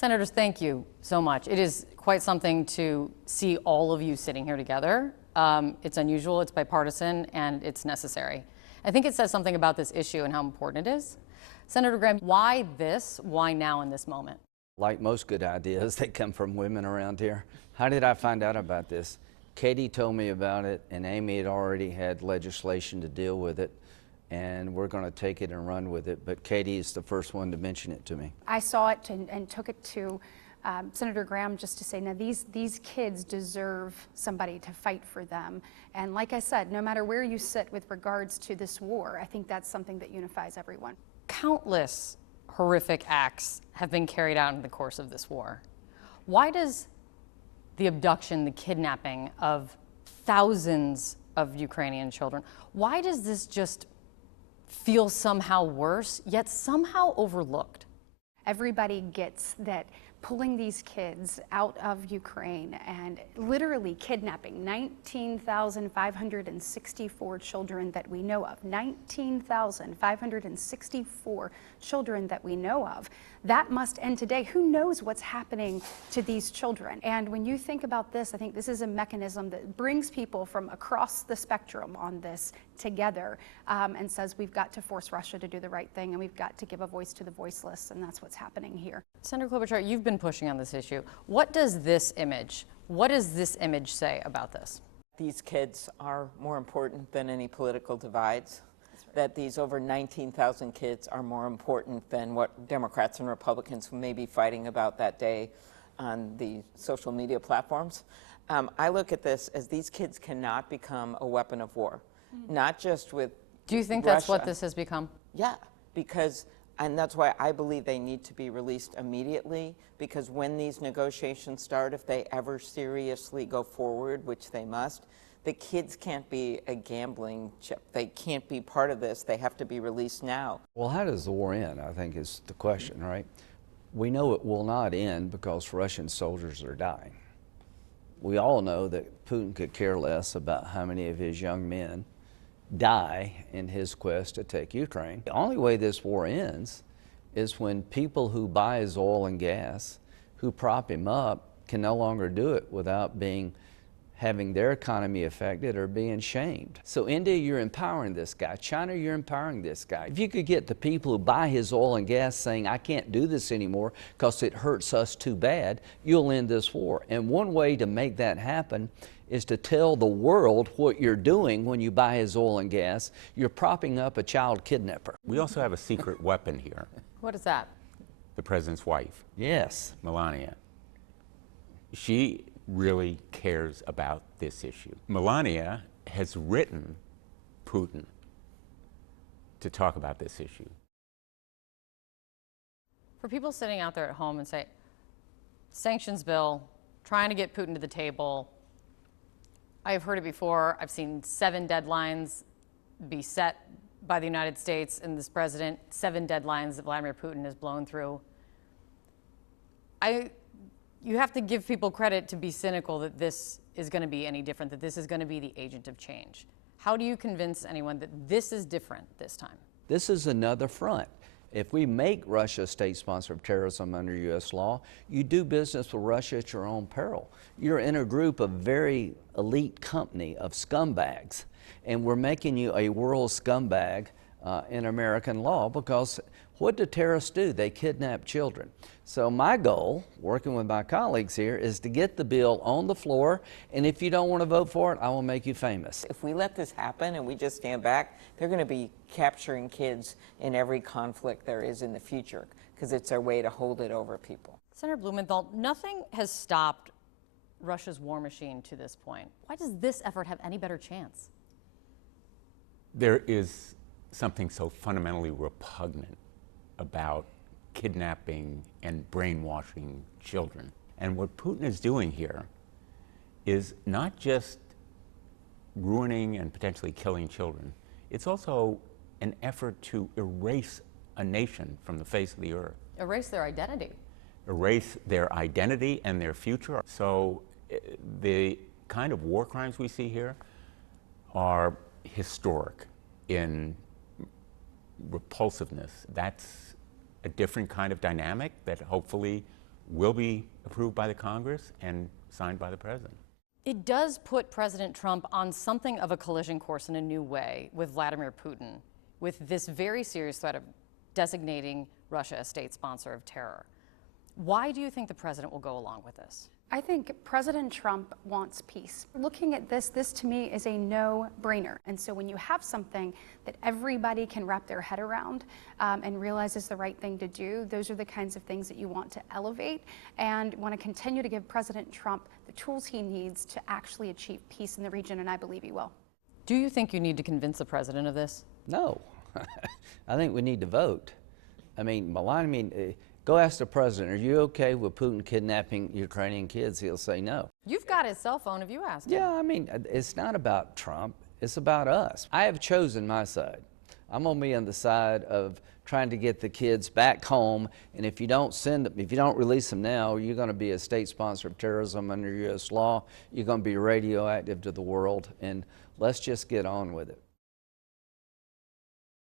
Senators, thank you so much. It is quite something to see all of you sitting here together. It's unusual, it's bipartisan, and it's necessary. I think it says something about this issue and how important it is. Senator Graham, why this? Why now in this moment? Like most good ideas, they come from women around here. How did I find out about this? Katie told me about it, and Amy had already had legislation to deal with it, and we're going to take it and run with it. But Katie is the first one to mention it to me. I saw it and took it to Senator Graham just to say, now these kids deserve somebody to fight for them. And like I said, no matter where you sit with regards to this war, I think that's something that unifies everyone. Countless horrific acts have been carried out in the course of this war. Why does the abduction, the kidnapping of thousands of Ukrainian children, why does this just feel somehow worse, yet somehow overlooked? Everybody gets that pulling these kids out of Ukraine and literally kidnapping 19,564 children that we know of. 19,564 children that we know of. That must end today. Who knows what's happening to these children? And when you think about this, I think this is a mechanism that brings people from across the spectrum on this together and says we've got to force Russia to do the right thing and we've got to give a voice to the voiceless, and that's what's happening here. Senator Klobuchar, you've been pushing on this issue. What does this image say about this? These kids are more important than any political divides. That these over 19,000 kids are more important than what Democrats and Republicans may be fighting about that day on the social media platforms. I look at this as these kids cannot become a weapon of war, not just with Do you think Russia. That's what this has become? Yeah, and that's why I believe they need to be released immediately, because when these negotiations start, if they ever seriously go forward, which they must, the kids can't be a gambling chip. They can't be part of this. They have to be released now. Well, how does the war end, I think is the question, right? We know it will not end because Russian soldiers are dying. We all know that Putin could care less about how many of his young men die in his quest to take Ukraine. The only way this war ends is when people who buy his oil and gas, who prop him up, can no longer do it without having their economy affected or being shamed. So India, you're empowering this guy. China, you're empowering this guy. If you could get the people who buy his oil and gas saying, I can't do this anymore because it hurts us too bad, you'll end this war. And one way to make that happen is to tell the world what you're doing when you buy his oil and gas. You're propping up a child kidnapper. We also have a secret weapon here. What is that? The president's wife. Yes. Melania. She really cares about this issue. Melania has written Putin to talk about this issue. For people sitting out there at home and say, sanctions bill, trying to get Putin to the table, I've heard it before. I've seen 7 deadlines be set by the United States and this president, 7 deadlines that Vladimir Putin has blown through. You have to give people credit to be cynical that this is going to be any different, that this is going to be the agent of change. How do you convince anyone that this is different this time? This is another front. If we make Russia a state sponsor of terrorism under U.S. law, you do business with Russia at your own peril. You're in a group of very elite company of scumbags, and we're making you a world scumbag in American law, because what do terrorists do? They kidnap children. So my goal, working with my colleagues here, is to get the bill on the floor, and if you don't want to vote for it, I will make you famous. If we let this happen and we just stand back, they're going to be capturing kids in every conflict there is in the future, because it's their way to hold it over people. Senator Blumenthal, nothing has stopped Russia's war machine to this point. Why does this effort have any better chance? There is something so fundamentally repugnant about kidnapping and brainwashing children. And what Putin is doing here is not just ruining and potentially killing children, it's also an effort to erase a nation from the face of the earth. Erase their identity. Erase their identity and their future. So the kind of war crimes we see here are historic in repulsiveness. That's a different kind of dynamic that hopefully will be approved by the Congress and signed by the president. It does put President Trump on something of a collision course in a new way with Vladimir Putin, with this very serious threat of designating Russia a state sponsor of terror. Why do you think the president will go along with this? I think President Trump wants peace. Looking at this to me is a no-brainer. And so when you have something that everybody can wrap their head around and realize is the right thing to do, those are the kinds of things that you want to elevate and want to continue to give President Trump the tools he needs to actually achieve peace in the region, and I believe he will. Do you think you need to convince the president of this? No. I think we need to vote. I mean, Melania, go ask the president, are you okay with Putin kidnapping Ukrainian kids? He'll say no. You've got his cell phone. Have you asked him? Yeah, I mean, it's not about Trump. It's about us. I have chosen my side. I'm going to be on the side of trying to get the kids back home, and if you don't send them, if you don't release them now, you're going to be a state sponsor of terrorism under U.S. law. You're going to be radioactive to the world, and let's just get on with it.